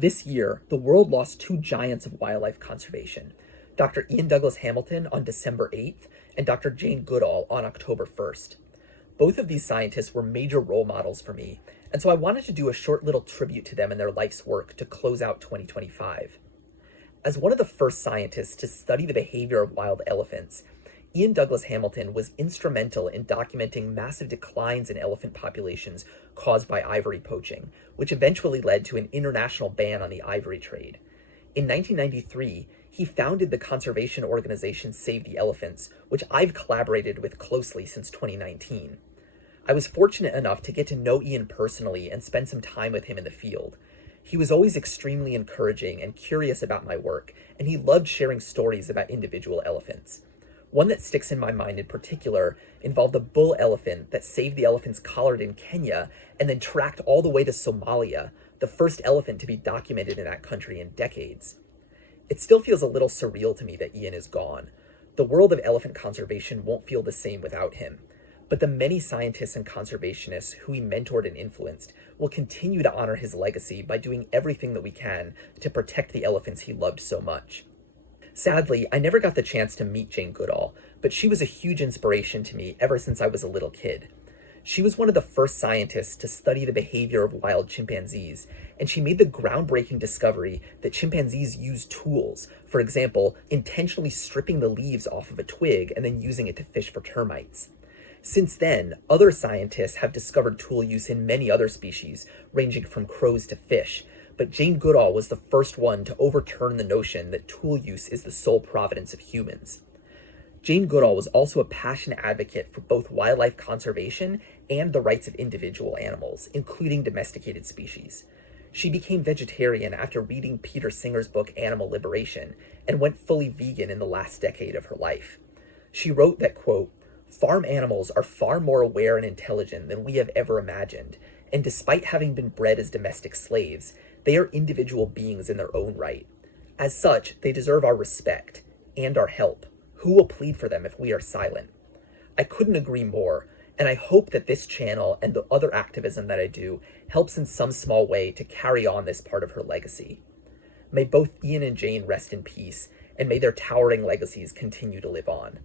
This year, the world lost two giants of wildlife conservation, Dr. Ian Douglas Hamilton on December 8th and Dr. Jane Goodall on October 1st. Both of these scientists were major role models for me, and so I wanted to do a short little tribute to them and their life's work to close out 2025. As one of the first scientists to study the behavior of wild elephants, Ian Douglas Hamilton was instrumental in documenting massive declines in elephant populations caused by ivory poaching, which eventually led to an international ban on the ivory trade. In 1993, he founded the conservation organization Save the Elephants, which I've collaborated with closely since 2019. I was fortunate enough to get to know Ian personally and spend some time with him in the field. He was always extremely encouraging and curious about my work, and he loved sharing stories about individual elephants. One that sticks in my mind in particular involved a bull elephant that saved the elephants collared in Kenya and then tracked all the way to Somalia, the first elephant to be documented in that country in decades. It still feels a little surreal to me that Ian is gone. The world of elephant conservation won't feel the same without him, but the many scientists and conservationists who he mentored and influenced will continue to honor his legacy by doing everything that we can to protect the elephants he loved so much. Sadly, I never got the chance to meet Jane Goodall, but she was a huge inspiration to me ever since I was a little kid. She was one of the first scientists to study the behavior of wild chimpanzees, and she made the groundbreaking discovery that chimpanzees use tools, for example, intentionally stripping the leaves off of a twig and then using it to fish for termites. Since then, other scientists have discovered tool use in many other species, ranging from crows to fish, but Jane Goodall was the first one to overturn the notion that tool use is the sole providence of humans. Jane Goodall was also a passionate advocate for both wildlife conservation and the rights of individual animals, including domesticated species. She became vegetarian after reading Peter Singer's book Animal Liberation and went fully vegan in the last decade of her life. She wrote that, quote, "Farm animals are far more aware and intelligent than we have ever imagined, and despite having been bred as domestic slaves, they are individual beings in their own right. As such, they deserve our respect and our help. Who will plead for them if we are silent?" I couldn't agree more, and I hope that this channel and the other activism that I do helps in some small way to carry on this part of her legacy. May both Ian and Jane rest in peace, and may their towering legacies continue to live on.